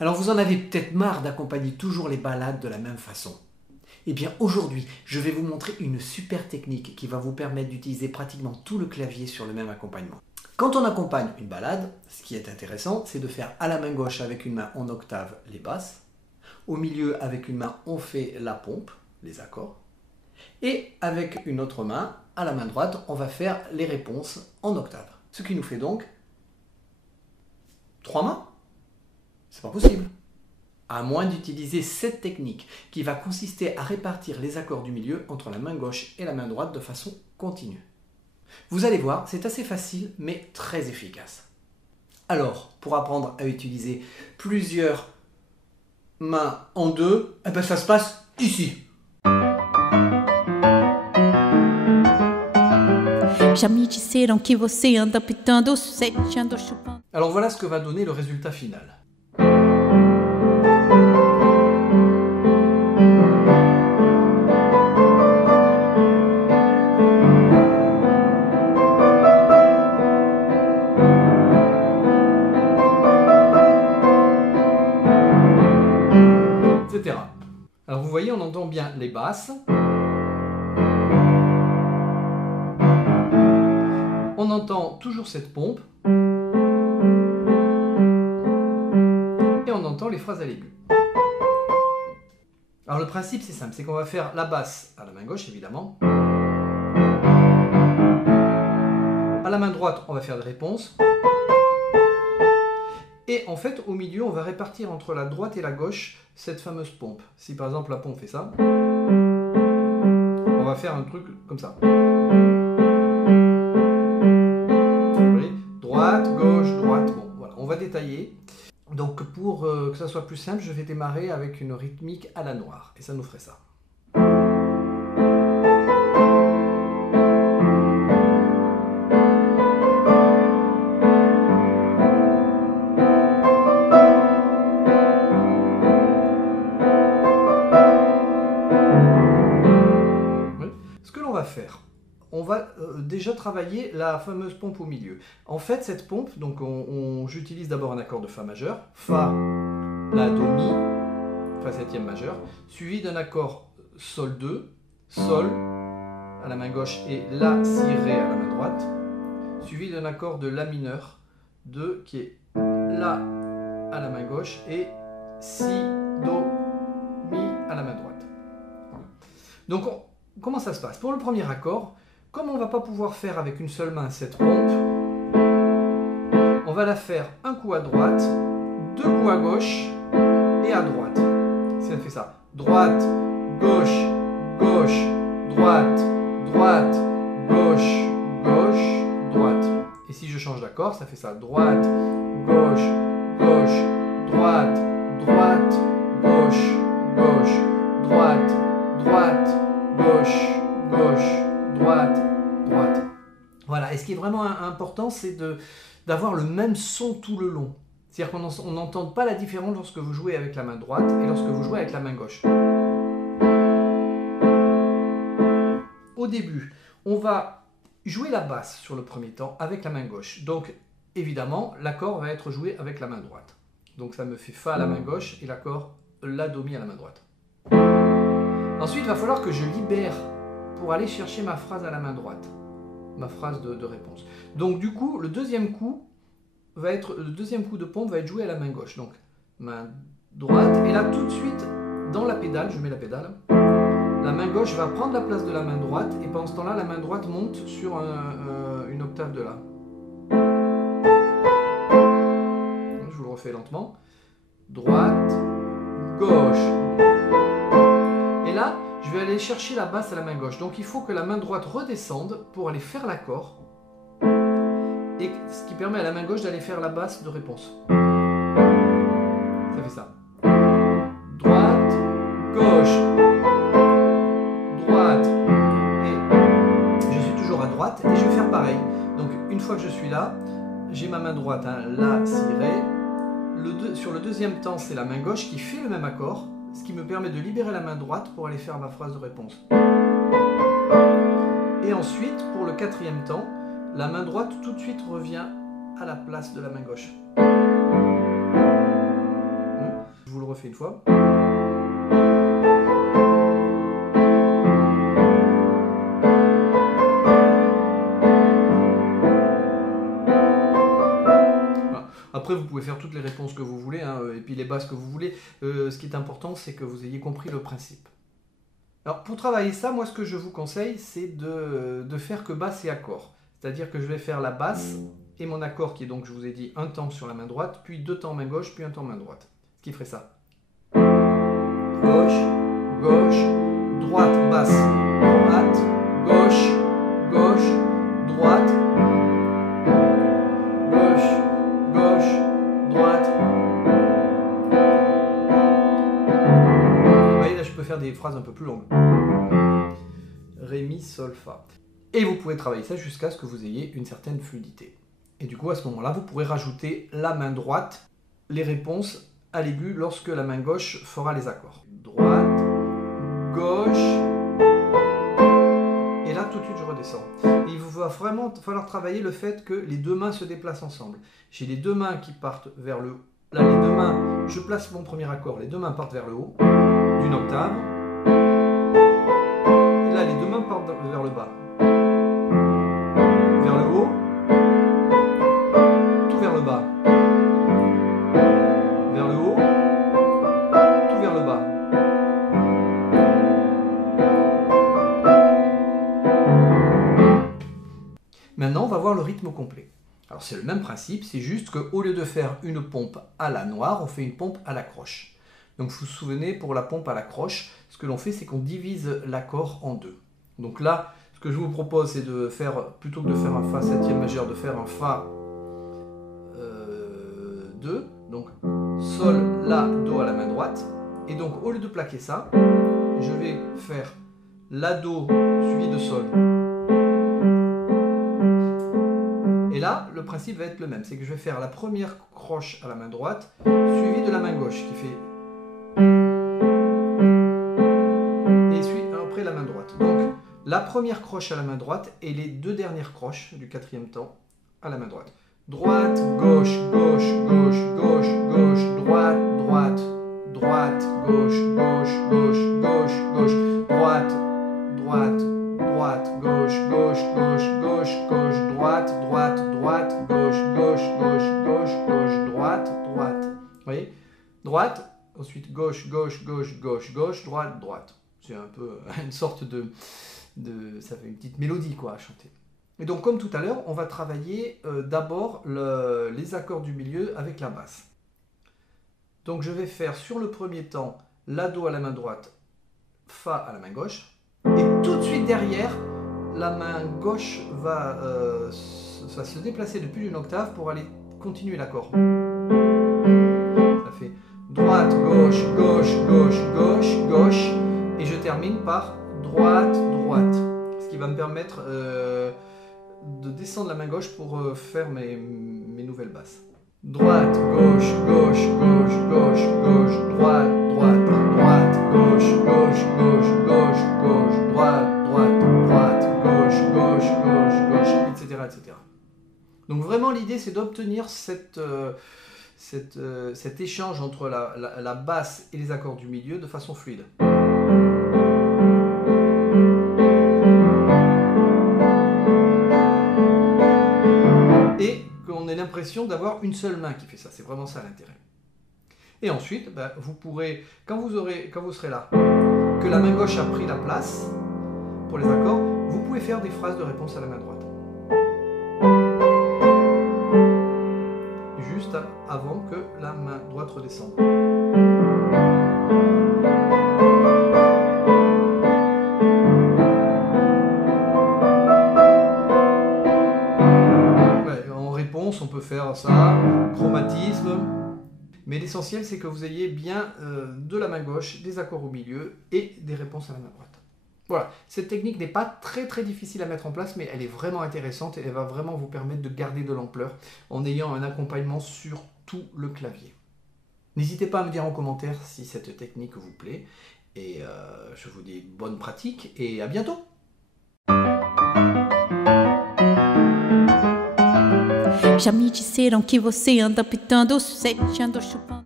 Alors vous en avez peut-être marre d'accompagner toujours les ballades de la même façon. Eh bien aujourd'hui, je vais vous montrer une super technique qui va vous permettre d'utiliser pratiquement tout le clavier sur le même accompagnement. Quand on accompagne une ballade, ce qui est intéressant, c'est de faire à la main gauche avec une main en octave les basses, au milieu avec une main on fait la pompe, les accords, et avec une autre main, à la main droite, on va faire les réponses en octave. Ce qui nous fait donc 3 mains. C'est pas possible. À moins d'utiliser cette technique qui va consister à répartir les accords du milieu entre la main gauche et la main droite de façon continue. Vous allez voir, c'est assez facile mais très efficace. Alors, pour apprendre à utiliser plusieurs mains en deux, eh ben ça se passe ici. Já me disseram que você anda pitando sete, anda chupando. Alors voilà ce que va donner le résultat final. Etc. Alors vous voyez, on entend bien les basses. On entend toujours cette pompe. Et on entend les phrases à l'aigu. Alors le principe c'est simple, c'est qu'on va faire la basse à la main gauche évidemment. À la main droite, on va faire des réponses. Et en fait, au milieu, on va répartir entre la droite et la gauche cette fameuse pompe. Si par exemple la pompe fait ça, on va faire un truc comme ça. Vous voyez, droite, gauche, droite. Bon, voilà, on va détailler. Donc pour que ça soit plus simple, je vais démarrer avec une rythmique à la noire. Et ça nous ferait ça. Faire. On va déjà travailler la fameuse pompe au milieu. En fait, cette pompe, donc j'utilise d'abord un accord de Fa majeur, Fa, La, Do, Mi, Fa septième majeur, suivi d'un accord Sol 2, Sol à la main gauche et La, Si, Ré à la main droite, suivi d'un accord de La mineur 2 qui est La à la main gauche et Si, Do, Mi à la main droite. Donc comment ça se passe? Pour le premier accord, comme on ne va pas pouvoir faire avec une seule main cette pompe, on va la faire un coup à droite, deux coups à gauche et à droite. Si on fait ça, droite, gauche, gauche, droite, droite, gauche, gauche, droite. Et si je change d'accord, ça fait ça, droite, gauche, gauche, droite, droite, gauche, gauche, droite, droite, gauche, gauche, droite, droite. Voilà, et ce qui est vraiment important, c'est d'avoir le même son tout le long. C'est-à-dire qu'on n'entend pas la différence lorsque vous jouez avec la main droite et lorsque vous jouez avec la main gauche. Au début, on va jouer la basse sur le premier temps avec la main gauche. Donc, évidemment, l'accord va être joué avec la main droite. Donc, ça me fait Fa à la main gauche et l'accord La, Do, Mi à la main droite. Ensuite, il va falloir que je libère pour aller chercher ma phrase à la main droite, ma phrase de réponse. Donc du coup, le deuxième coup de pompe va être joué à la main gauche. Donc main droite, et là tout de suite, dans la pédale, je mets la pédale, la main gauche va prendre la place de la main droite, et pendant ce temps-là, la main droite monte sur une octave de La. Je vous le refais lentement. Droite, gauche. Et là, je vais aller chercher la basse à la main gauche. Donc il faut que la main droite redescende pour aller faire l'accord. Et ce qui permet à la main gauche d'aller faire la basse de réponse. Ça fait ça. Droite, gauche, droite. Et je suis toujours à droite et je vais faire pareil. Donc une fois que je suis là, j'ai ma main droite, hein, La, Si, Ré. Sur le deuxième temps, c'est la main gauche qui fait le même accord. Ce qui me permet de libérer la main droite pour aller faire ma phrase de réponse. Et ensuite, pour le quatrième temps, la main droite tout de suite revient à la place de la main gauche. refais une fois. Après, vous pouvez faire toutes les réponses que vous voulez, hein, et puis les basses que vous voulez. Ce qui est important, c'est que vous ayez compris le principe. Alors, pour travailler ça, moi, ce que je vous conseille, c'est de faire que basse et accord. C'est-à-dire que je vais faire la basse et mon accord, qui est donc, je vous ai dit, un temps sur la main droite, puis 2 temps main gauche, puis un temps main droite. Ce qui ferait ça. Gauche, gauche, droite, basse, droite, gauche, gauche, droite, faire des phrases un peu plus longues. Ré, mi, sol, fa. Et vous pouvez travailler ça jusqu'à ce que vous ayez une certaine fluidité. Et du coup, à ce moment-là, vous pourrez rajouter la main droite, les réponses à l'aigu lorsque la main gauche fera les accords. Droite, gauche, et là tout de suite je redescends. Et il va vraiment falloir travailler le fait que les deux mains se déplacent ensemble. J'ai les deux mains qui partent vers le haut. Là, les deux mains, je place mon premier accord, les deux mains partent vers le haut, d'une octave. Et là, les deux mains partent vers le bas. Vers le haut, tout vers le bas. Vers le haut, tout vers le bas. Maintenant, on va voir le rythme complet. Alors c'est le même principe, c'est juste qu'au lieu de faire une pompe à la noire, on fait une pompe à la croche. Donc vous vous souvenez, pour la pompe à la croche, ce que l'on fait, c'est qu'on divise l'accord en deux. Donc là, ce que je vous propose, c'est de faire, plutôt que de faire un Fa septième majeur, de faire un Fa 2, donc Sol, La, Do à la main droite. Et donc au lieu de plaquer ça, je vais faire La, Do suivi de Sol. Et là, le principe va être le même, c'est que je vais faire la première croche à la main droite, suivie de la main gauche, qui fait... Et après la main droite. Donc, la première croche à la main droite et les deux dernières croches du quatrième temps à la main droite. Droite, gauche, gauche, gauche, gauche, gauche, droite, droite, droite, gauche, gauche, gauche, gauche, gauche, droite, droite, droite, gauche, gauche, gauche, gauche, gauche, droite, droite, droite, gauche, gauche, gauche, gauche, gauche, droite, droite. Vous voyez? Droite, ensuite gauche, gauche, gauche, gauche, gauche, droite, droite. C'est un peu une sorte de... Ça fait une petite mélodie quoi à chanter. Et donc comme tout à l'heure, on va travailler d'abord les accords du milieu avec la basse. Donc je vais faire sur le premier temps La, Do à la main droite, Fa à la main gauche. Et tout de suite derrière, la main gauche va se déplacer de plus d'une octave pour aller continuer l'accord. Ça fait droite, gauche, gauche, gauche, gauche, gauche. Et je termine par droite, droite. Ce qui va me permettre de descendre la main gauche pour faire mes nouvelles basses. Droite, gauche, gauche, gauche, gauche, gauche, droite, droite, droite, gauche, gauche, gauche, gauche, gauche, droite, droite, droite, gauche, gauche, gauche, gauche, etc. etc. Donc vraiment l'idée c'est d'obtenir cet échange entre la basse et les accords du milieu de façon fluide. Et qu'on ait l'impression d'avoir une seule main qui fait ça, c'est vraiment ça l'intérêt. Et ensuite, vous pourrez, quand vous serez là, que la main gauche a pris la place pour les accords, vous pouvez faire des phrases de réponse à la main droite. Juste avant que la main droite redescende. En réponse, on peut faire ça, chromatisme. Mais l'essentiel, c'est que vous ayez bien de la main gauche, des accords au milieu et des réponses à la main droite. Voilà, cette technique n'est pas très difficile à mettre en place, mais elle est vraiment intéressante et elle va vraiment vous permettre de garder de l'ampleur en ayant un accompagnement sur tout le clavier. N'hésitez pas à me dire en commentaire si cette technique vous plaît et je vous dis bonne pratique et à bientôt. Já me disseram que você anda pitando sete, anda chupando.